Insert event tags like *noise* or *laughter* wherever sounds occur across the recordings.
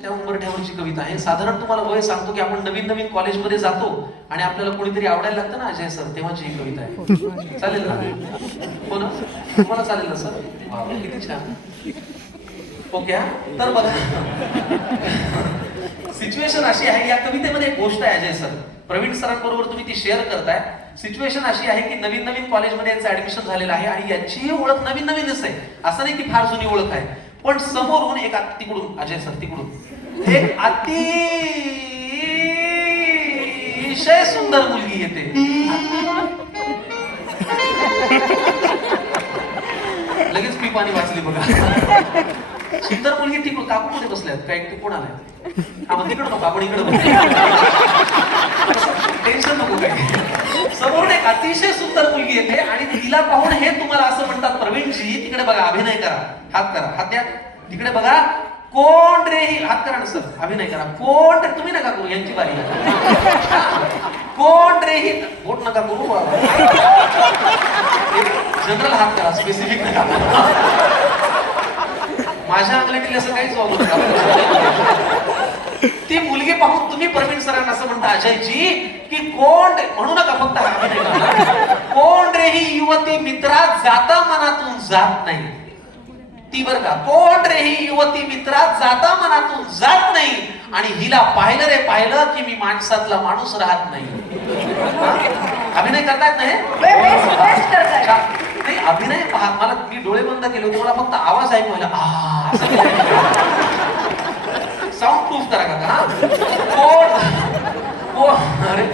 त्या उंबरठ्यावरची कविता आहे. साधारण तुम्हाला वय सांगतो की आपण नवीन नवीन कॉलेजमध्ये जातो आणि आपल्याला कोणीतरी आवडायला लागतं ना अजय सर तेव्हाची ही कविता आहे. चालेल ना? हो ना? तुम्हाला चालेल ना सर? किती छान. ओके हा? तर बघा. सिच्युएशन अशी आहे या कवितेमध्ये एक गोष्ट आहे अजय सर. प्रवीण सरांबरोबर तुम्ही ती शेअर करताय. सिच्युएशन अशी आहे की नवीन नवीन कॉलेजमध्ये यांचं ऍडमिशन झालेलं आहे आणि यांचीही ओळख नवीन नवीनच आहे. असं नाही की फार जुनी ओळख आहे. पण समोरून एक तिकडून अजय सर तिकडून. एक अतिशय सुंदर मुलगी येते. लगेच मी पाणी वाचली बघा. सुंदर मुलगी तिकडून काकू मध्ये बसल्यात काय ते कोणाला आलाय तिकडं नको आपण इकडे टेन्शन नको काय समोरून एक अतिशय सुंदर मुलगी येते आणि तिला पाहून हे तुम्हाला असं म्हणतात प्रवीणजी तिकडे बघा अभिनय करा हात करा हात द्या. तिकडे बघा कोण रे ही हात करा सर अभिनय करा. कोण रे? तुम्ही नका करू यांची बारी कोण रे ही? बोट नका करू जनरल हात करा स्पेसिफिक नका माझ्या अंगलटीला असं काहीच वागू नका ती मुलगी पाहून तुम्ही प्रवीण सरांना असं म्हणता अजयजी की कोण रे- म्हणू नका फक्त. कोण रे ही युवती मित्रात जाता मनातून जात नाही ती बर का कोण रे ही युवती मित्रात जाता मनातून जात नाही आणि हिला पाहिलं रे पाहिलं की मी माणसातला माणूस राहत नाही? अभिनय करतायत ना हे? वे- वेस्ट- वेस्ट करताय. छान. नाही अभिनय पहा मला मी डोळे बंद केले होते मला फक्त आवाज ऐकू आला साऊंड प्रूफ करा का हा कोण अरे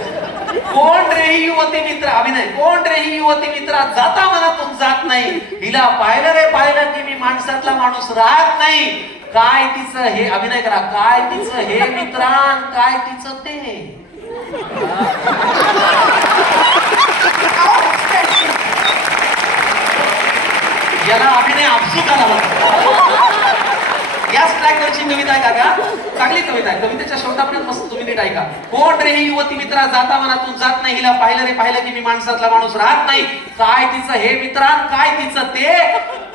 कोण रे ही युवती मित्र अभिनय कोण रे ही युवती मित्र जाता मनातून जात नाही हिला पाहिलं रे पाहिलं की मी माणसातला माणूस राहत नाही काय तिचं हे अभिनय करा काय तिचं हे मित्रान काय तिचं ते याला अभिनय आपसूक आला याच ट्रॅकवरची कविता ऐका का चांगली कविता आहे. कवितेच्या शब्दापर्यंत मस्त तुम्ही नीट ऐका. कोण रे ही युवती मित्रा? जाता मनातून जात नाही हिला. पाहिलं रे पाहिलं की मी माणसातला माणूस राहत नाही. काय तिचं हे मित्रा? काय तिचं ते?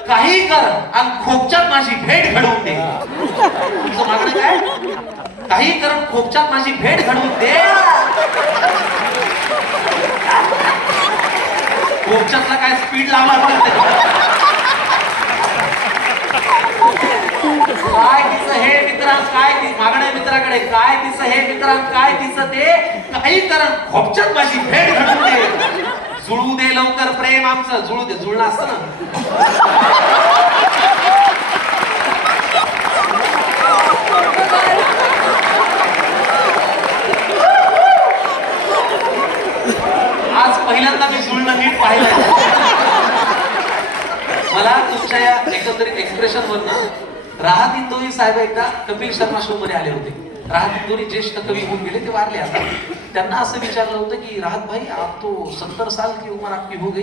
काही कर. आणि खोपच्यात माझी भेट घडवून दे. तुमचं मागणं काय? काही कर खोपच्यात माझी भेट घडवून दे. खोपच्यातला काय स्पीड लावा काय तिचं हे मित्रा काय मागणे मित्राकडे काय तिचं हे मित्रा काय तिचं ते काही कारण खोपच्यात माझी भेट घडवून दे. जुळू दे लवकर प्रेम आमचं जुळू दे जुळणं असतं ना. आज पहिल्यांदा मी जुळणं नीट पाहिलं मला तुमच्या या एकंदरीत एक्सप्रेशन वर राहत इंदोरी साहेब एकदा कपिल शर्मा शो मध्ये आले होते. राहत इंदोरी ज्येष्ठ कवी होऊन गेले ते वारले आता. त्यांना असं विचारलं होतं की राहत भाई आप तो सत्तर साल की उमर आपकी हो गई.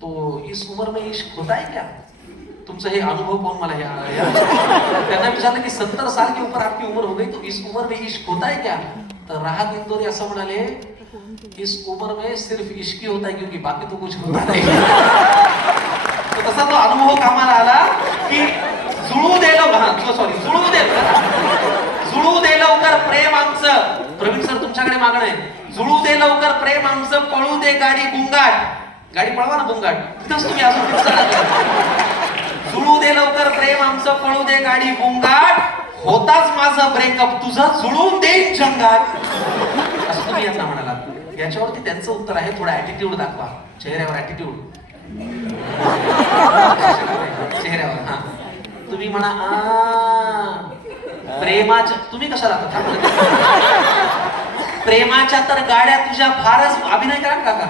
तो इस उमर में इश्क होता है क्या? तुमचं हे अनुभव पाहून मला या- त्यांना विचारलं की सत्तर साल की उपर आपकी उमर हो गई तो इस उमर में इश्क होता है क्या? तर राहत इंदोरी असं म्हणाले इस उमर में सिर्फ इश्क ही होता है क्योंकि बाकी तो कुछ होता नहीं. *laughs* तसा तो अनुभव कामाला आला की जुळू दे लवकर सॉरी जुळू दे जुळू दे लवकर प्रेम आमचं. प्रवीण सर तुमच्याकडे मागणं आहे. जुळू दे लवकर प्रेम आमचं पळू दे गाडी गुंगाट. गाडी पळवा ना गुंगाट. तिथंच तुम्ही अजून जुळू दे लवकर प्रेम आमचं पळू दे गाडी गुंगाट. होताच माझं ब्रेकअप तुझं जुळून देईन जंगात असं तुम्ही यांना म्हणाला याच्यावरती त्यांचं उत्तर आहे थोडा ऍटिट्यूड दाखवा. चेहऱ्यावर ऍटिट्यूड चेहऱ्यावर हा. तुम्ही म्हणा "आ, प्रेमाच्या तुम्ही कशा आता प्रेमाच्या तर गाड्या तुझ्या फारच अभिनय करा काका.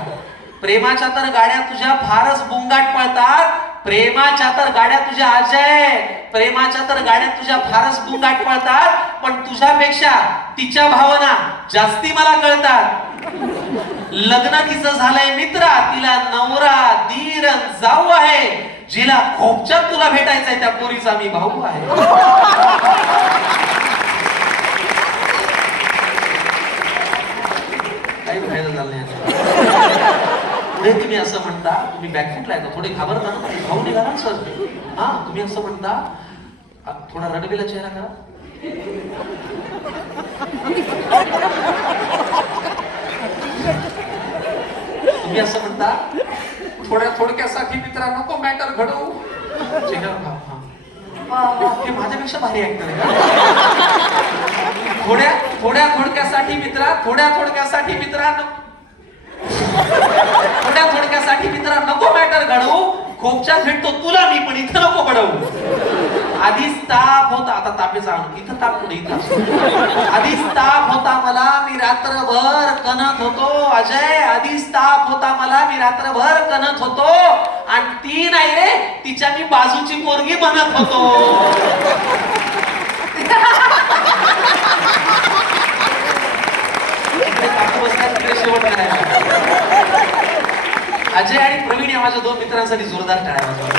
प्रेमाच्या तर गाड्या तुझ्या फारच बुंगाट पळतात. प्रेमाच्या तर गाड्या तुझ्या अजय प्रेमाच्या तर गाड्या तुझ्या फारच बुंगाट पळतात. पण तुझ्यापेक्षा तिच्या भावना जास्ती मला कळतात. लग्न तिचं झालंय मित्रा. तिला नवरा नयन जाऊ आहे जिला खोपच्या तुला भेटायचंय त्या पोरीचा मी भाऊ आहे. काही फायदा झाला नाही पुढे तुम्ही असं म्हणता तुम्ही बॅकफुटला येतो थोडे घाबरता ना भाऊ निघाला ना सर हा तुम्ही असं म्हणता थोडा रडवेला चेहरा करा. तुम्ही असं म्हणता थोड्या थोडक्यासाठी मित्रा नको मॅटर घडवू. हा माझ्यापेक्षा भारी ऐकणार आहे का? थोड्या थोड्या थोडक्यासाठी मित्रा थोड्या थोडक्यासाठी मित्रा नको- थोड्या थोडक्यासाठी मित्रा नको मॅटर घडवू. खोपच्यात भेटतो तुला मी पण इथं नको पडवू आधीच ताप होता. आता तापेचा आणू इथं ताप कुठे? इथं. आधीच ताप होता मला. मी रात्रभर कणत होतो. अजय आधीच ताप होता मला. मी रात्रभर कणत होतो. आणि ती नाही रे तिच्या मी बाजूची पोरगी बनत होतो. शेवट अजय आणि प्रवीण या माझ्या दोन मित्रांसाठी जोरदार टाळ्या